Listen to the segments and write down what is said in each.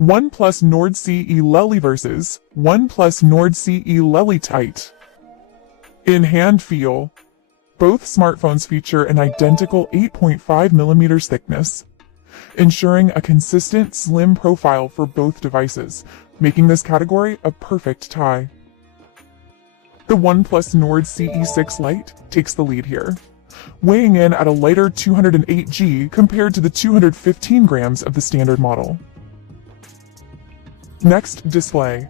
OnePlus Nord CE Lite versus OnePlus Nord CE Lite. In hand feel, both smartphones feature an identical 8.5mm thickness, ensuring a consistent, slim profile for both devices, making this category a perfect tie. The OnePlus Nord CE6 Lite takes the lead here, weighing in at a lighter 208g compared to the 215 grams of the standard model. Next, display.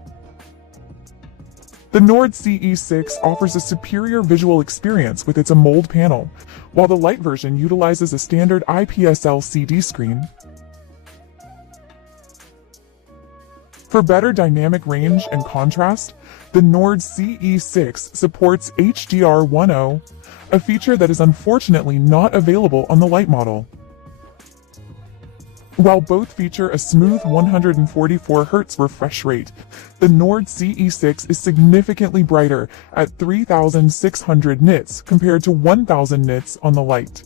The Nord CE6 offers a superior visual experience with its AMOLED panel, while the Lite version utilizes a standard IPS LCD screen. For better dynamic range and contrast, the Nord CE6 supports HDR10, a feature that is unfortunately not available on the Lite model. While both feature a smooth 144Hz refresh rate, the Nord CE6 is significantly brighter at 3600 nits compared to 1000 nits on the Lite.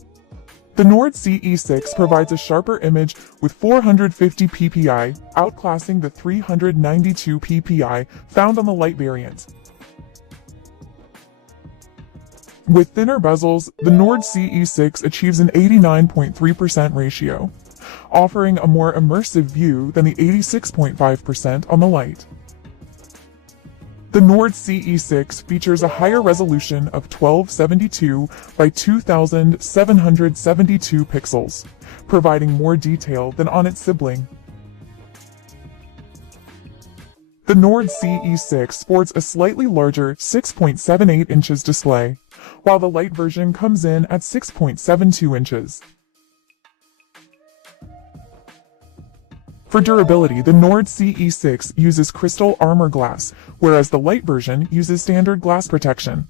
The Nord CE6 provides a sharper image with 450 ppi, outclassing the 392 ppi found on the Lite variant. With thinner bezels, the Nord CE6 achieves an 89.3% ratio, offering a more immersive view than the 86.5% on the Lite. The Nord CE6 features a higher resolution of 1272 by 2772 pixels, providing more detail than on its sibling. The Nord CE6 sports a slightly larger 6.78 inches display, while the Lite version comes in at 6.72 inches. For durability, the Nord CE6 uses crystal armor glass, whereas the Lite version uses standard glass protection.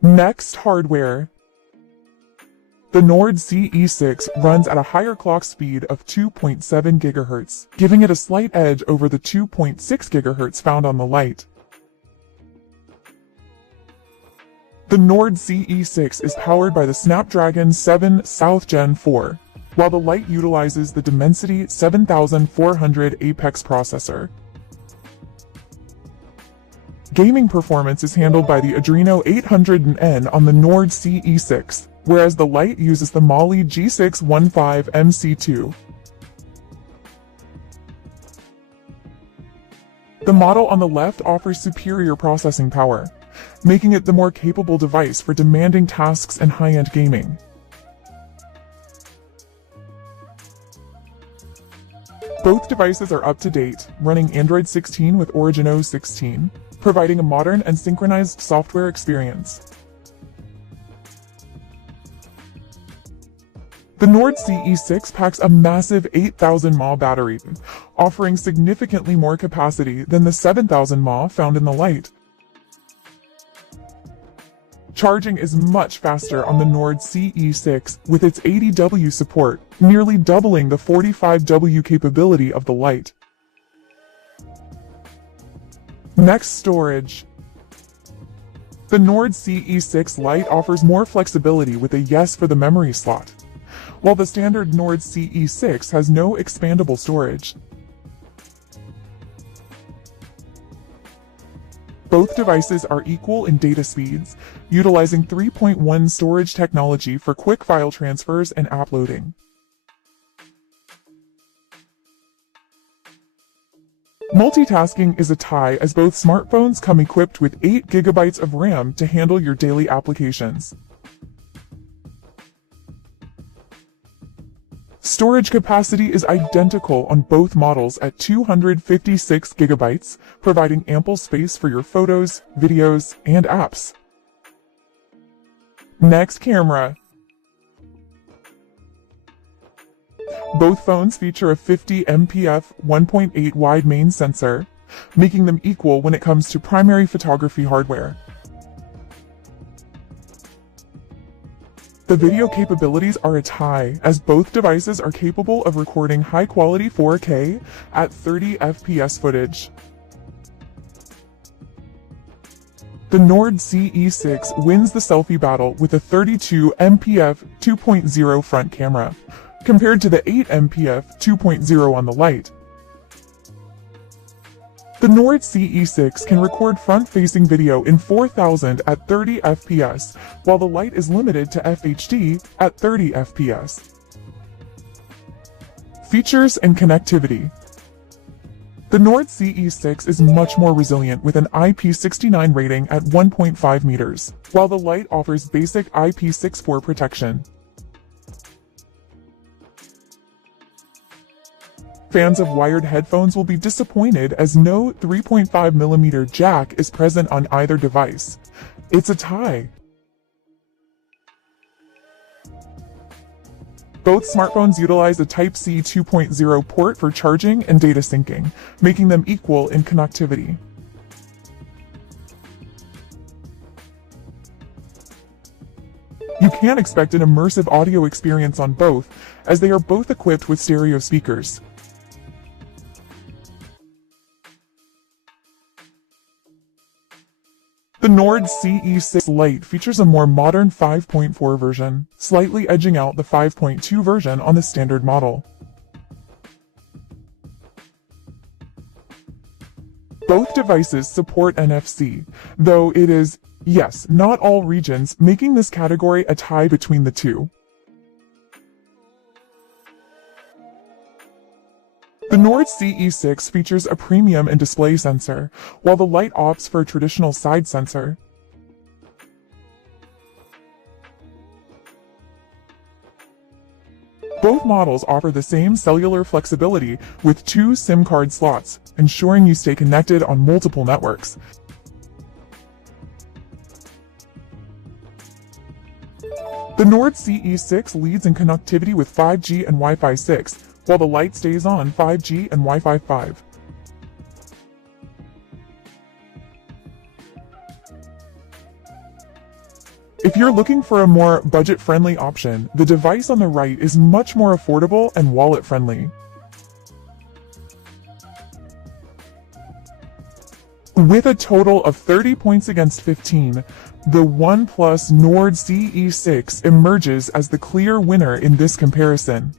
Next, hardware. The Nord CE6 runs at a higher clock speed of 2.7 GHz, giving it a slight edge over the 2.6 GHz found on the Lite. The Nord CE6 is powered by the Snapdragon 7 South Gen 4. While the Lite utilizes the Dimensity 7400 Apex processor. Gaming performance is handled by the Adreno 800N on the Nord CE6, whereas the Lite uses the Mali G615 MC2. The model on the left offers superior processing power, making it the more capable device for demanding tasks and high-end gaming. Both devices are up to date, running Android 16 with Origin OS 16, providing a modern and synchronized software experience. The Nord CE6 packs a massive 8000 mAh battery, offering significantly more capacity than the 7000 mAh found in the Lite. Charging is much faster on the Nord CE6 with its 80W support, nearly doubling the 45W capability of the Lite. Next, storage. The Nord CE6 Lite offers more flexibility with a yes for the memory slot, while the standard Nord CE6 has no expandable storage. Both devices are equal in data speeds, utilizing 3.1 storage technology for quick file transfers and app loading. Multitasking is a tie as both smartphones come equipped with 8 GB of RAM to handle your daily applications. Storage capacity is identical on both models at 256 GB, providing ample space for your photos, videos, and apps. Next, camera. Both phones feature a 50MP f1.8 wide main sensor, making them equal when it comes to primary photography hardware. The video capabilities are a tie, as both devices are capable of recording high-quality 4K at 30 FPS footage. The Nord CE6 wins the selfie battle with a 32MP f2.0 front camera, compared to the 8 MPF 2.0 on the Lite. The Nord CE6 can record front-facing video in 4000 at 30 fps, while the Lite is limited to FHD at 30 fps. Features and connectivity. The Nord CE6 is much more resilient with an IP69 rating at 1.5 meters, while the Lite offers basic IP64 protection. Fans of wired headphones will be disappointed as no 3.5mm jack is present on either device. It's a tie. Both smartphones utilize a Type-C 2.0 port for charging and data syncing, making them equal in connectivity. You can expect an immersive audio experience on both, as they are both equipped with stereo speakers. The Nord CE6 Lite features a more modern 5.4 version, slightly edging out the 5.2 version on the standard model. Both devices support NFC, though it is, yes, not all regions, making this category a tie between the two. The Nord CE6 features a premium and display sensor, while the Lite opts for a traditional side sensor. Both models offer the same cellular flexibility with 2 SIM card slots, ensuring you stay connected on multiple networks. The Nord CE6 leads in connectivity with 5G and Wi-Fi 6, while the Lite stays on 5G and Wi-Fi 5. If you're looking for a more budget-friendly option, the device on the right is much more affordable and wallet-friendly. With a total of 30 points against 15, the OnePlus Nord CE6 emerges as the clear winner in this comparison.